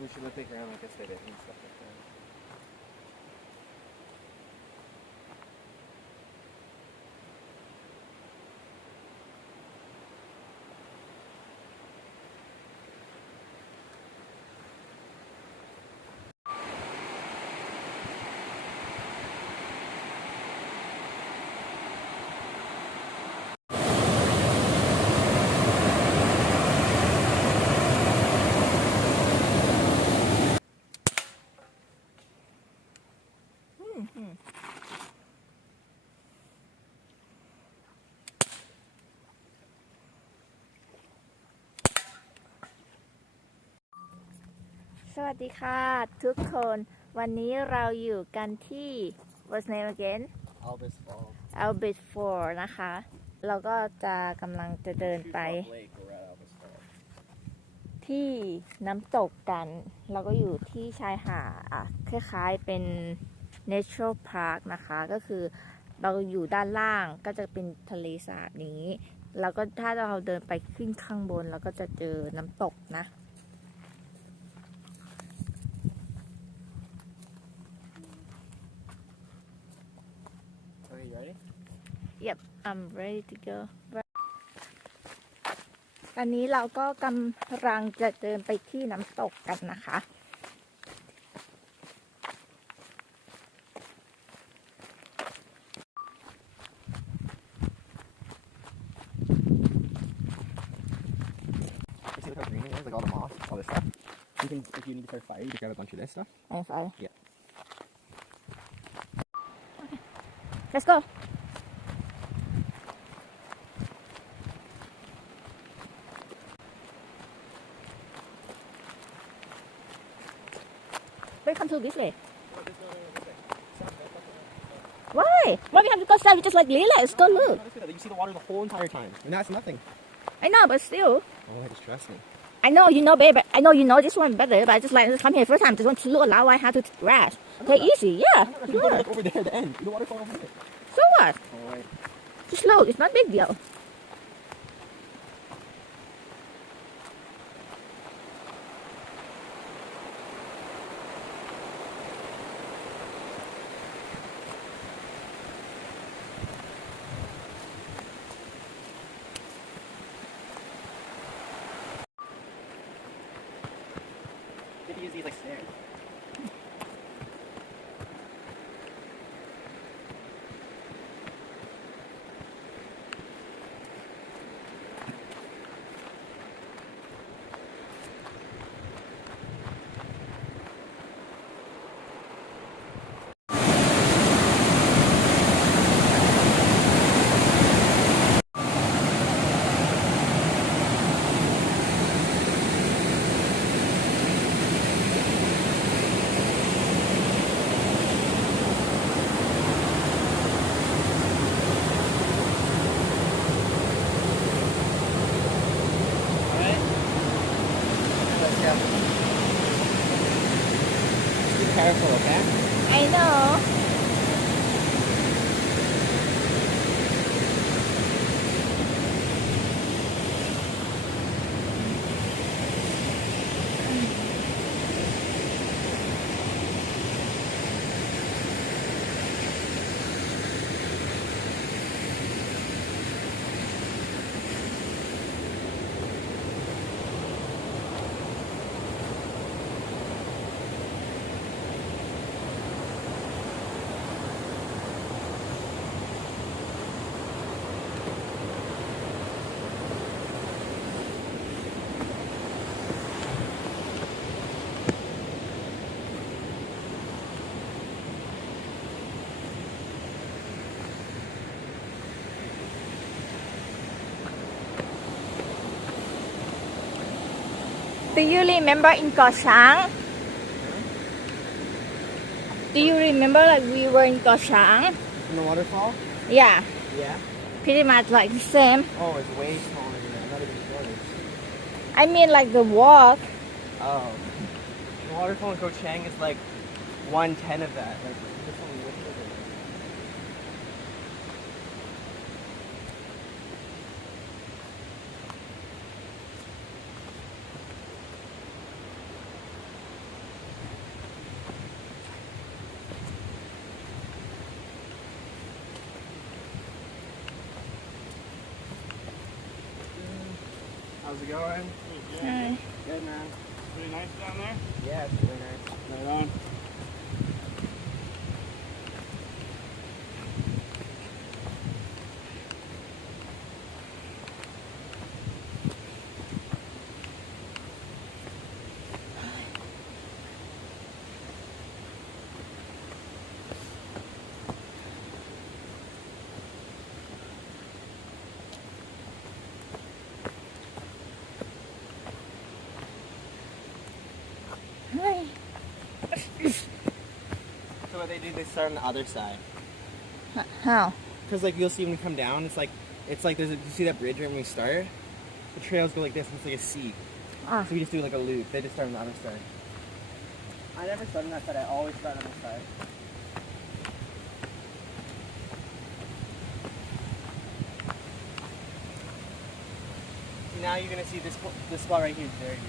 We should look like around like I said and stuff like that. สวัสดีค่ะทุกคนวันนี้เราอยู่กันที่ What's name again Albas Falls. Albas Falls นะคะเราก็จะกำลังจะเดินไป Shuswap Lake, we're at Albas Falls. ที่น้ำตกกันเราก็อยู่ที่ชายหาดคล้ายๆเป็น Natural Park นะคะก็คือเราอยู่ด้านล่างก็จะเป็นทะเลสาบนี้แล้วก็ถ้าเราเดินไปขึ้นข้างบนเราก็จะเจอน้ำตกนะAre you ready? Yep I'm ready to go ตอนนี้เราก็กำลังจะเดินไปที่น้ำตกกันนะคะ See look how green it is, like all the moss, all this stuff. You can, if you need to start fire, you can grab a bunch of this stuff. And fire Yeah. Okay. Let's go Welcome to this way. Why? Why we have to go south? We just like relax, go look. You see the water the whole entire time, and that's nothing. I know, but still. Oh, just trust me. I know you know, babe. I know you know this one better, but I just like come here first time. Just want to look allow I have to grass. Take easy, yeah. You go look over there at the end. The waterfall over there. So what? Oh, wait. Just look. It's not a big deal. You have to use these like stairs. Be careful, okay? I know. Do you remember in Kaohsiung? Do you remember like we were in Kaohsiung? In the waterfall? Yeah, Yeah. pretty much like the same. Oh, it's way smaller than that. Not even shorter. I mean like the walk. Oh. The waterfall in Kochang is like 1/10 of that. Like, this one way bigger. How's it going? Hi. Good, man. Pretty nice down there. Yeah, it's really nice. Right on. Hi. So what they do, they start on the other side. How? Because like you'll see when we come down, it's like there's you see that bridge right when we start? The trails go like this, and it's like a C. Ah. So we just do like a loop. They just start on the other side. I never start on that side. I always start on this side. Now you're gonna see this spot right here is very good.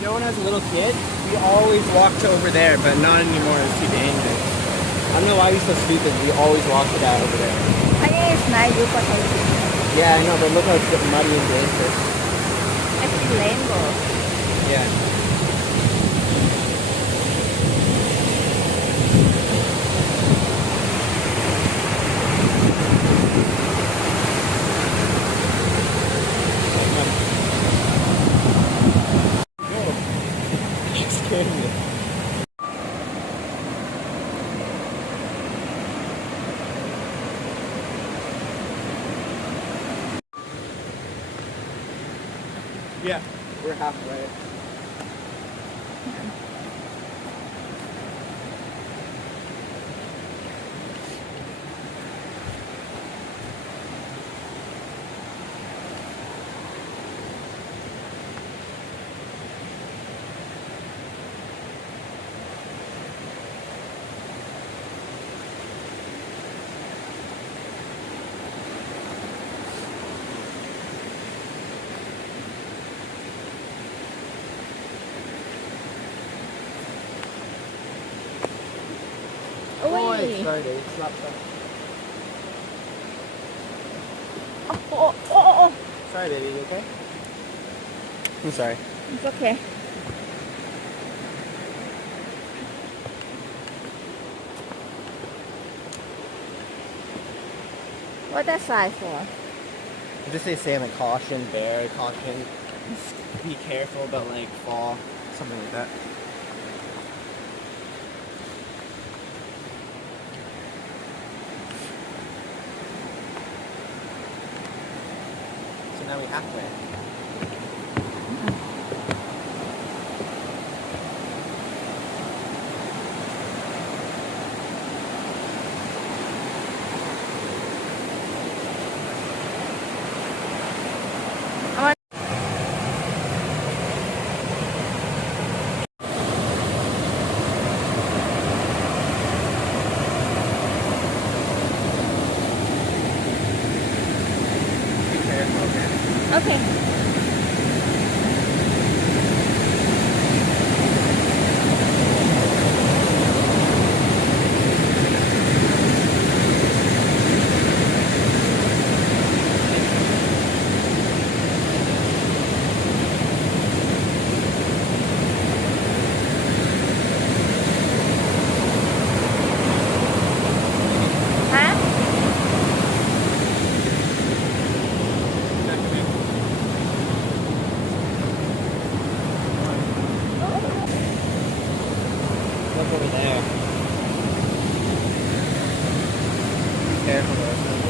You know, when I was a little kid, we always walked over there, but not anymore. It's too dangerous. I don't know why we're so stupid. We always walked it out over there. I think it's nice view for television. Yeah, I know, but look how it's muddy and dangerous. I see rainbow. Yeah. You scared me. Yeah, we're halfway. Oh, it started. It's not done. Oh. Sorry, baby. You okay? I'm sorry. It's okay. What that sign for? Just they say like caution, bear, caution. Be careful about like fall, something like that. So now we halfway. Okay. Huh? Look over there. Be careful though.